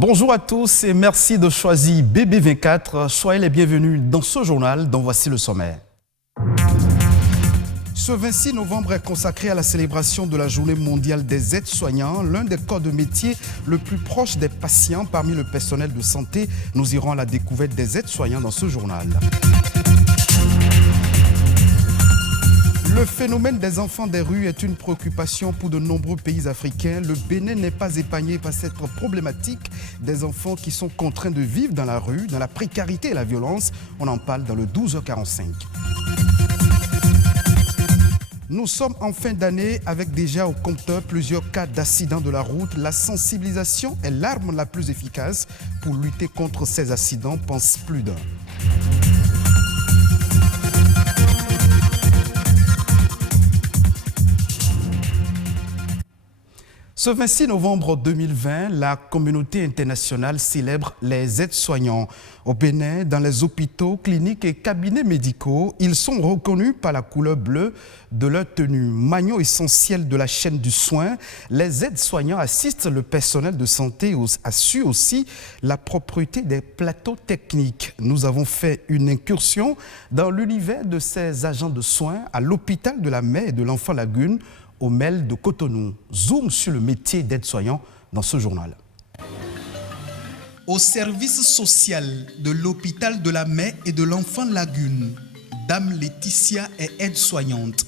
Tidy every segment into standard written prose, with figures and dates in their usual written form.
Bonjour à tous et merci de choisir BB24. Soyez les bienvenus dans ce journal dont voici le sommaire. Ce 26 novembre est consacré à la célébration de la Journée mondiale des aides-soignants, l'un des corps de métier le plus proche des patients parmi le personnel de santé. Nous irons à la découverte des aides-soignants dans ce journal. Le phénomène des enfants des rues est une préoccupation pour de nombreux pays africains. Le Bénin n'est pas épargné par cette problématique des enfants qui sont contraints de vivre dans la rue, dans la précarité et la violence. On en parle dans le 12h45. Nous sommes en fin d'année avec déjà au compteur plusieurs cas d'accidents de la route. La sensibilisation est l'arme la plus efficace pour lutter contre ces accidents, pense plus d'un. Ce 26 novembre 2020, la communauté internationale célèbre les aides-soignants. Au Bénin, dans les hôpitaux, cliniques et cabinets médicaux, ils sont reconnus par la couleur bleue de leur tenue. Maillon essentiel de la chaîne du soin, les aides-soignants assistent le personnel de santé et assurent aussi la propreté des plateaux techniques. Nous avons fait une incursion dans l'univers de ces agents de soins à l'hôpital de la Mère et de l'Enfant Lagune, au MEL de Cotonou. Zoom sur le métier d'aide-soignant dans ce journal. Au service social de l'hôpital de la Mère et de l'Enfant Lagune, Dame Laetitia est aide-soignante.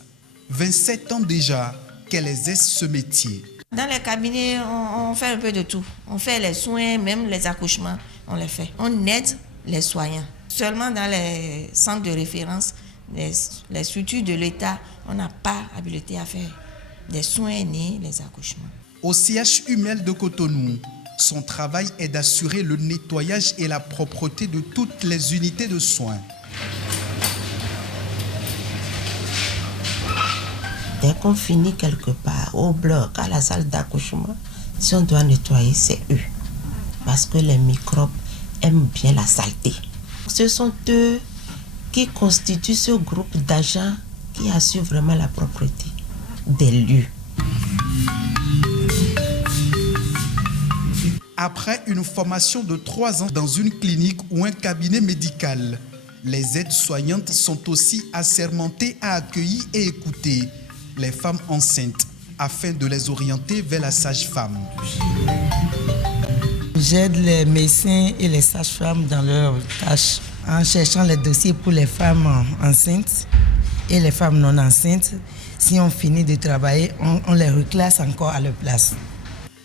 27 ans déjà qu'elle exerce ce métier. Dans les cabinets, on fait un peu de tout. On fait les soins, même les accouchements, on les fait. On aide les soignants. Seulement dans les centres de référence, les structures de l'État, on n'a pas habilité à faire des soins ni les accouchements. Au CHU MEL de Cotonou, son travail est d'assurer le nettoyage et la propreté de toutes les unités de soins. Dès qu'on finit quelque part, au bloc, à la salle d'accouchement, si on doit nettoyer, c'est eux. Parce que les microbes aiment bien la saleté. Ce sont eux qui constituent ce groupe d'agents qui assurent vraiment la propreté des lieux. Après une formation de 3 ans dans une clinique ou un cabinet médical, les aides-soignantes sont aussi assermentées à accueillir et écouter les femmes enceintes afin de les orienter vers la sage-femme. J'aide les médecins et les sages-femmes dans leurs tâches en cherchant les dossiers pour les femmes enceintes et les femmes non enceintes. Si on finit de travailler, on les reclasse encore à leur place.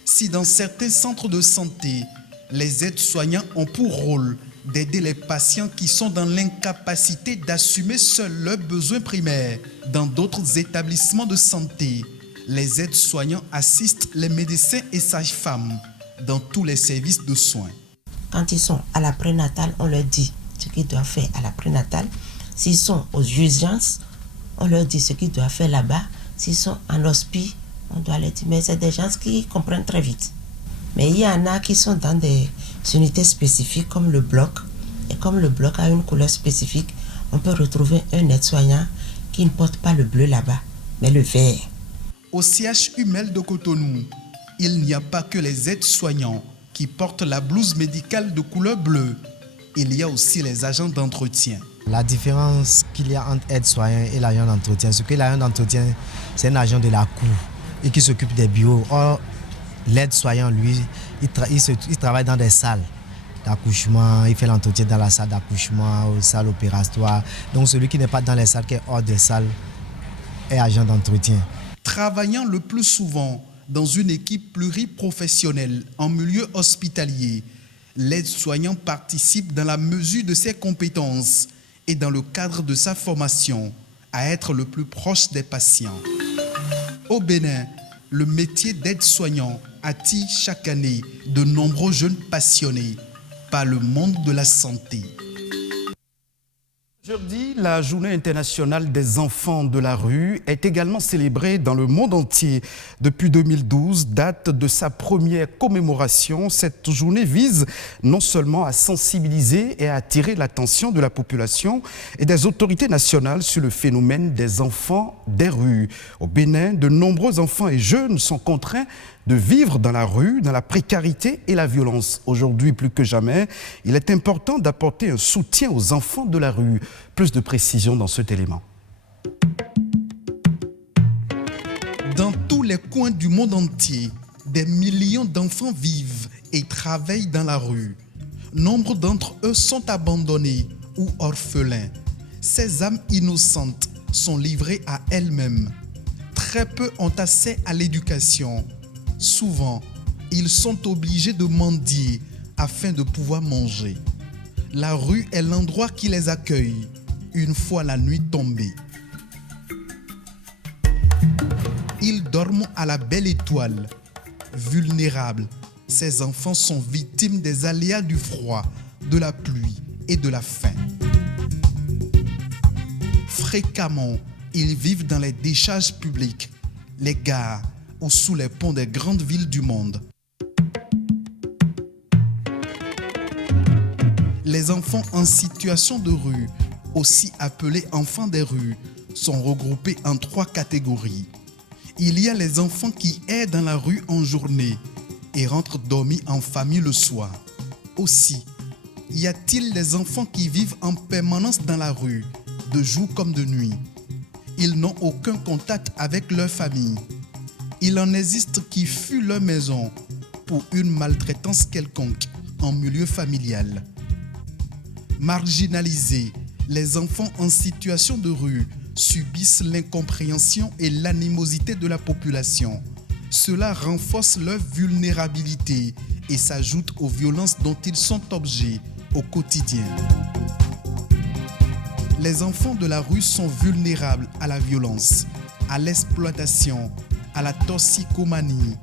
Si dans certains centres de santé, les aides-soignants ont pour rôle d'aider les patients qui sont dans l'incapacité d'assumer seuls leurs besoins primaires, dans d'autres établissements de santé, les aides-soignants assistent les médecins et sages-femmes dans tous les services de soins. Quand ils sont à la prénatale, on leur dit ce qu'ils doivent faire à la prénatale. S'ils sont aux urgences, on leur dit ce qu'ils doivent faire là-bas. S'ils sont en hospice, on doit leur dire. Mais c'est des gens qui comprennent très vite. Mais il y en a qui sont dans des unités spécifiques comme le bloc. Et comme le bloc a une couleur spécifique, on peut retrouver un aide-soignant qui ne porte pas le bleu là-bas, mais le vert. Au CHU MEL de Cotonou, il n'y a pas que les aides-soignants qui portent la blouse médicale de couleur bleue. Il y a aussi les agents d'entretien. La différence qu'il y a entre aide-soignant et l'agent d'entretien, c'est que l'agent d'entretien, c'est un agent de la cour et qui s'occupe des bureaux. Or, l'aide-soignant, lui, il travaille dans des salles d'accouchement, il fait l'entretien dans la salle d'accouchement, aux salles opératoires. Donc celui qui n'est pas dans les salles, qui est hors des salles, est agent d'entretien. Travaillant le plus souvent dans une équipe pluriprofessionnelle en milieu hospitalier, l'aide-soignant participe dans la mesure de ses compétences et dans le cadre de sa formation à être le plus proche des patients. Au Bénin, le métier d'aide-soignant attire chaque année de nombreux jeunes passionnés par le monde de la santé. Aujourd'hui, la Journée internationale des enfants de la rue est également célébrée dans le monde entier. Depuis 2012, date de sa première commémoration, cette journée vise non seulement à sensibiliser et à attirer l'attention de la population et des autorités nationales sur le phénomène des enfants des rues. Au Bénin, de nombreux enfants et jeunes sont contraints de vivre dans la rue, dans la précarité et la violence. Aujourd'hui, plus que jamais, il est important d'apporter un soutien aux enfants de la rue. Plus de précision dans cet élément. Dans tous les coins du monde entier, des millions d'enfants vivent et travaillent dans la rue. Nombre d'entre eux sont abandonnés ou orphelins. Ces âmes innocentes sont livrées à elles-mêmes. Très peu ont accès à l'éducation. Souvent, ils sont obligés de mendier afin de pouvoir manger. La rue est l'endroit qui les accueille une fois la nuit tombée. Ils dorment à la belle étoile. Vulnérables, ces enfants sont victimes des aléas du froid, de la pluie et de la faim. Fréquemment, ils vivent dans les décharges publiques, les gares ou sous les ponts des grandes villes du monde. Les enfants en situation de rue, aussi appelés enfants des rues, sont regroupés en 3 catégories. Il y a les enfants qui errent dans la rue en journée et rentrent dormir en famille le soir. Aussi, y a-t-il les enfants qui vivent en permanence dans la rue, de jour comme de nuit. Ils n'ont aucun contact avec leur famille. Il en existe qui fuient leur maison pour une maltraitance quelconque en milieu familial. Marginalisés, les enfants en situation de rue subissent l'incompréhension et l'animosité de la population. Cela renforce leur vulnérabilité et s'ajoute aux violences dont ils sont objets au quotidien. Les enfants de la rue sont vulnérables à la violence, à l'exploitation, à la toxicomanie,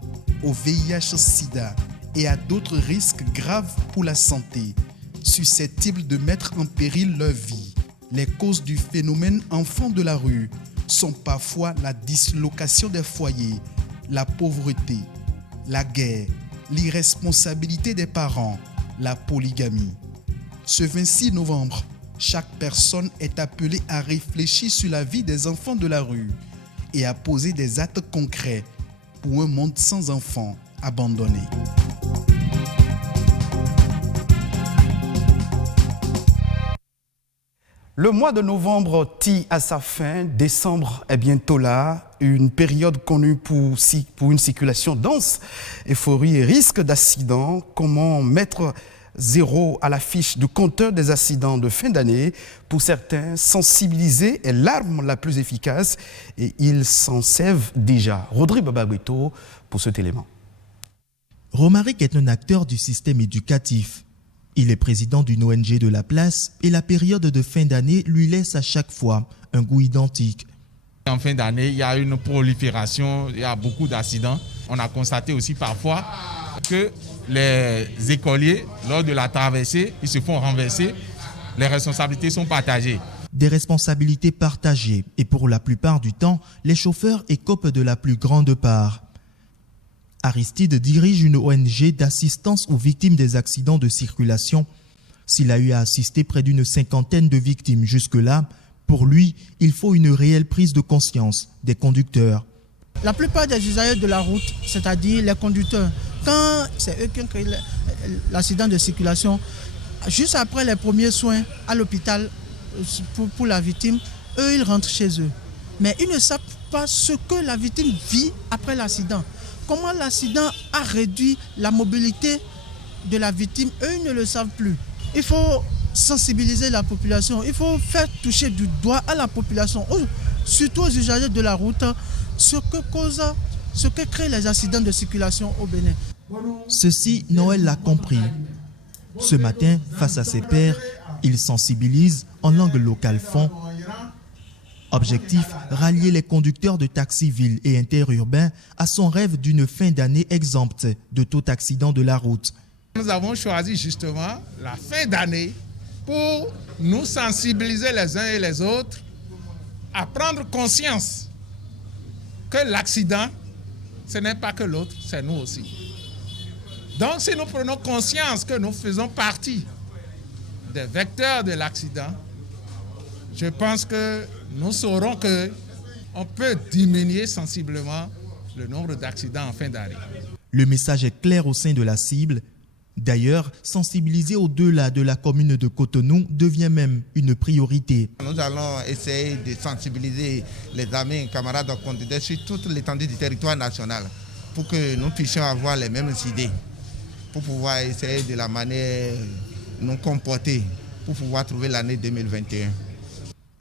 au VIH-Sida et à d'autres risques graves pour la santé, susceptibles de mettre en péril leur vie. Les causes du phénomène enfants de la rue sont parfois la dislocation des foyers, la pauvreté, la guerre, l'irresponsabilité des parents, la polygamie. Ce 26 novembre, chaque personne est appelée à réfléchir sur la vie des enfants de la rue et à poser des actes concrets pour un monde sans enfants abandonnés. Le mois de novembre tire à sa fin, décembre est bientôt là, une période connue pour une circulation dense, euphorie et risque d'accident. Comment mettre zéro à l'affiche du compteur des accidents de fin d'année? Pour certains, sensibiliser est l'arme la plus efficace et ils s'en servent déjà. Rodrigue Babagbeto pour cet élément. Romaric est un acteur du système éducatif. Il est président d'une ONG de la place et la période de fin d'année lui laisse à chaque fois un goût identique. En fin d'année, il y a une prolifération, il y a beaucoup d'accidents. On a constaté aussi parfois que les écoliers, lors de la traversée, ils se font renverser. Les responsabilités sont partagées. Des responsabilités partagées et pour la plupart du temps, les chauffeurs écopent de la plus grande part. Aristide dirige une ONG d'assistance aux victimes des accidents de circulation. S'il a eu à assister près d'une 50aine de victimes jusque-là, pour lui, il faut une réelle prise de conscience des conducteurs. La plupart des usagers de la route, c'est-à-dire les conducteurs, quand c'est eux qui ont créé l'accident de circulation, juste après les premiers soins à l'hôpital pour la victime, eux, ils rentrent chez eux. Mais ils ne savent pas ce que la victime vit après l'accident. Comment l'accident a réduit la mobilité de la victime, eux, ils ne le savent plus. Il faut sensibiliser la population, il faut faire toucher du doigt à la population, surtout aux usagers de la route, ce que créent les accidents de circulation au Bénin. Ceci, Noël l'a compris. Ce matin, face à ses pairs, il sensibilise en langue locale fond. Objectif, rallier les conducteurs de taxis villes et interurbains à son rêve d'une fin d'année exempte de tout accident de la route. Nous avons choisi justement la fin d'année pour nous sensibiliser les uns et les autres à prendre conscience que l'accident, ce n'est pas que l'autre, c'est nous aussi. Donc si nous prenons conscience que nous faisons partie des vecteurs de l'accident, je pense que nous saurons qu'on peut diminuer sensiblement le nombre d'accidents en fin d'année. Le message est clair au sein de la cible. D'ailleurs, sensibiliser au-delà de la commune de Cotonou devient même une priorité. Nous allons essayer de sensibiliser les amis, camarades condamnés sur toute l'étendue du territoire national pour que nous puissions avoir les mêmes idées, pour pouvoir essayer de la manière nous comporter, pour pouvoir trouver l'année 2021.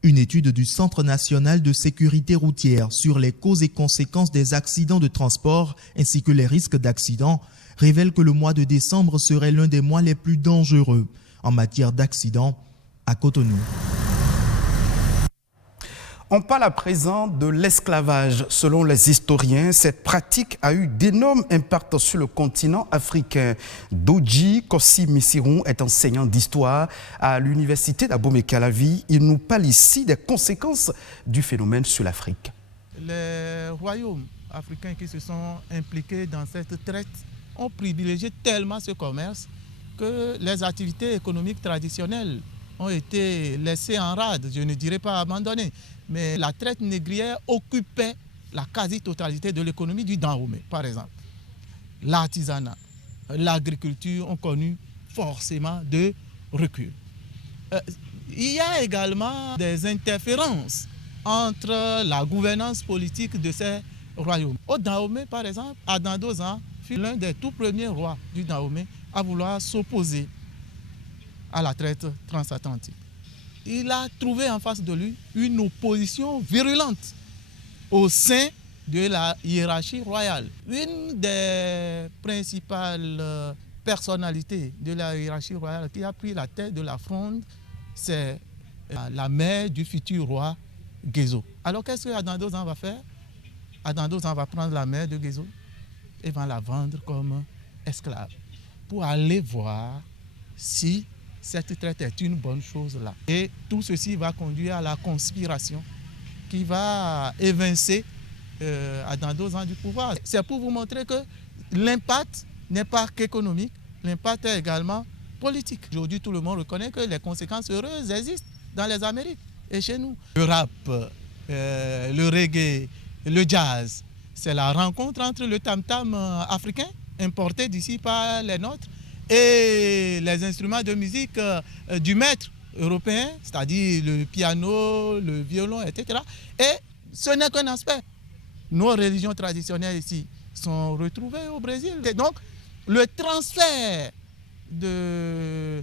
Une étude du Centre national de sécurité routière sur les causes et conséquences des accidents de transport ainsi que les risques d'accidents révèle que le mois de décembre serait l'un des mois les plus dangereux en matière d'accidents à Cotonou. On parle à présent de l'esclavage. Selon les historiens, cette pratique a eu d'énormes impacts sur le continent africain. Doji Kossi Missirou est enseignant d'histoire à l'université d'Abomey-Calavi. Il nous parle ici des conséquences du phénomène sur l'Afrique. Les royaumes africains qui se sont impliqués dans cette traite ont privilégié tellement ce commerce que les activités économiques traditionnelles ont été laissées en rade, je ne dirais pas abandonnées, mais la traite négrière occupait la quasi-totalité de l'économie du Dahomey, par exemple. L'artisanat, l'agriculture ont connu forcément de recul. Il y a également des interférences entre la gouvernance politique de ces royaumes. Au Dahomey, par exemple, Adandozan fut l'un des tout premiers rois du Dahomey à vouloir s'opposer à la traite transatlantique. Il a trouvé en face de lui une opposition virulente au sein de la hiérarchie royale. Une des principales personnalités de la hiérarchie royale qui a pris la tête de la fronde, c'est la mère du futur roi Gezo. Alors qu'est-ce que Adandozan va faire? Adandozan va prendre la mère de Gezo et va la vendre comme esclave pour aller voir si cette traite est une bonne chose là. Et tout ceci va conduire à la conspiration qui va évincer Adandozan du pouvoir. C'est pour vous montrer que l'impact n'est pas qu'économique, l'impact est également politique. Aujourd'hui, tout le monde reconnaît que les conséquences heureuses existent dans les Amériques et chez nous. Le rap, le reggae, le jazz, c'est la rencontre entre le tam-tam africain, importé d'ici par les nôtres, et les instruments de musique du maître européen, c'est-à-dire le piano, le violon, etc. Et ce n'est qu'un aspect. Nos religions traditionnelles ici sont retrouvées au Brésil. Et donc, le transfert de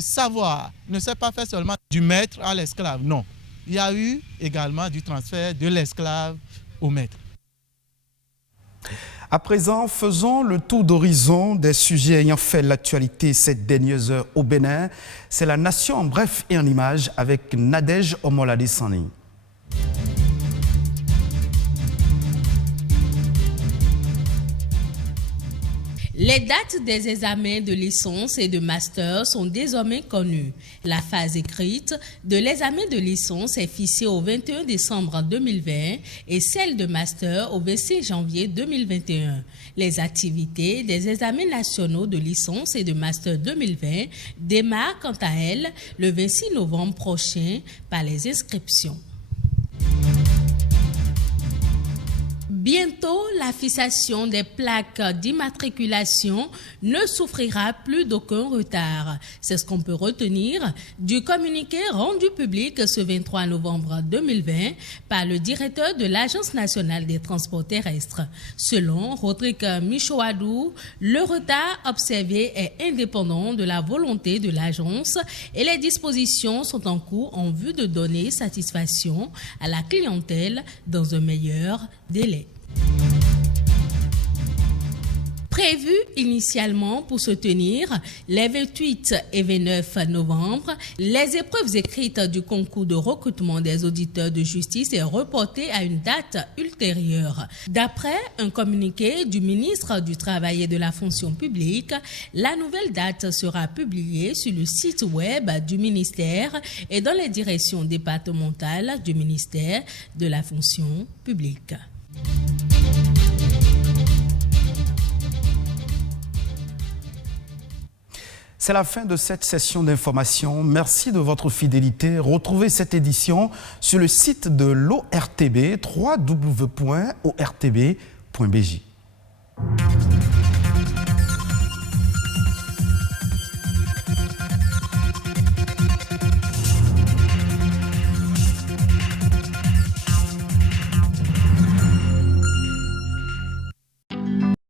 savoir ne s'est pas fait seulement du maître à l'esclave, non. Il y a eu également du transfert de l'esclave au maître. À présent, faisons le tour d'horizon des sujets ayant fait l'actualité ces dernières heures au Bénin. C'est la nation en bref et en images avec Nadège Omolade-Sani. Les dates des examens de licence et de master sont désormais connues. La phase écrite de l'examen de licence est fixée au 21 décembre 2020 et celle de master au 26 janvier 2021. Les activités des examens nationaux de licence et de master 2020 démarrent quant à elles le 26 novembre prochain par les inscriptions. Bientôt, la fixation des plaques d'immatriculation ne souffrira plus d'aucun retard. C'est ce qu'on peut retenir du communiqué rendu public ce 23 novembre 2020 par le directeur de l'Agence nationale des transports terrestres. Selon Rodrigue Michoadou, le retard observé est indépendant de la volonté de l'agence et les dispositions sont en cours en vue de donner satisfaction à la clientèle dans un meilleur délai. Prévu initialement pour se tenir les 28 et 29 novembre, les épreuves écrites du concours de recrutement des auditeurs de justice est reportée à une date ultérieure. D'après un communiqué du ministre du Travail et de la Fonction publique, la nouvelle date sera publiée sur le site web du ministère et dans les directions départementales du ministère de la Fonction publique. C'est la fin de cette session d'information. Merci de votre fidélité. Retrouvez cette édition sur le site de l'ORTB, www.ortb.bj.